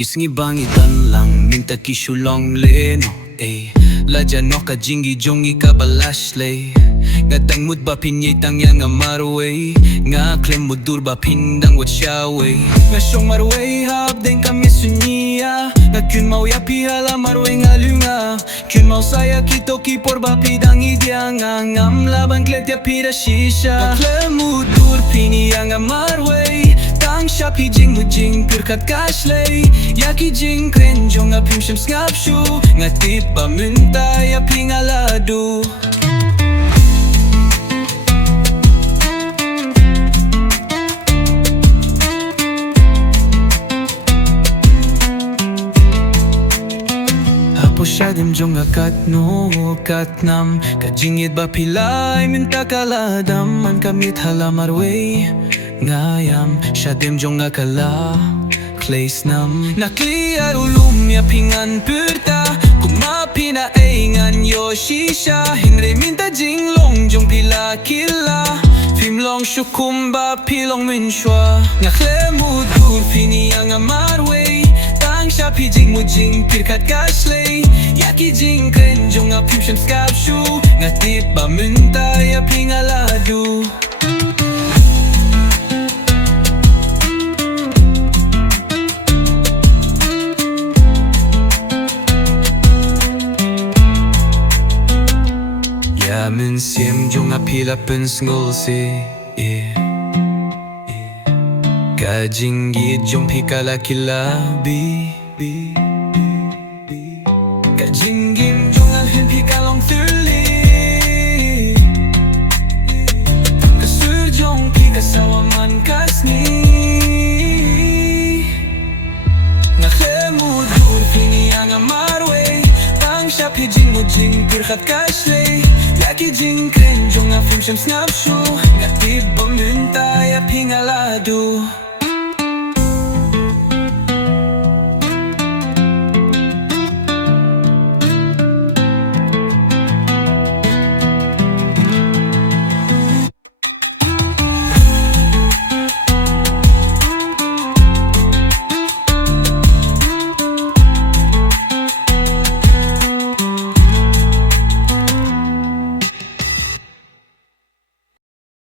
Kisngi bangitan lang minta kisulong leno la jano ka jingi jongi ka balashlay ngatang mut ba pinyitang yang marwei nga khlem mutdur ba pindang wat shawei nga shong marwei hab den kami sunia nga kyun mau ya pihala marwei nga lunga kyun mau saya kito kipor ba pidang idya nga ngam laban klet ya pida shisha khlem mutdur pini yang marwei tang shapi jing mujing pirkat kashlay yaki jing kren jong apim shem skapshu nga tip ba mynta ya pingaladu Posyadim jong akat no katnam kajingit ba pilay minta kaladam man kamit hala marwei ngayam syadim jong akala place nam nakliar ulum ya pingan purta kumapina aingan yo shisha hingre minta jinglong jong pila kila fimlong shukumba pilong minshwa ngakhlem mutdur pini yang marwei shapi jing mujing pirkat kashlay yaki jing kren jong apim shem skapshu ngatip ba mynta ya pingaladu ya min siem jong apila pen ngol se ka jinggit jong pikala kilabi Kajinggim jong alhin pikalong thirli Kasur jong pikasawaman kasni Ngakhlem mutdur pini yang marwei tang shapi jing mujing pirkat kashlay yaki jing kren jong afim shem snapshu ngatib ba mynta ya pingaladu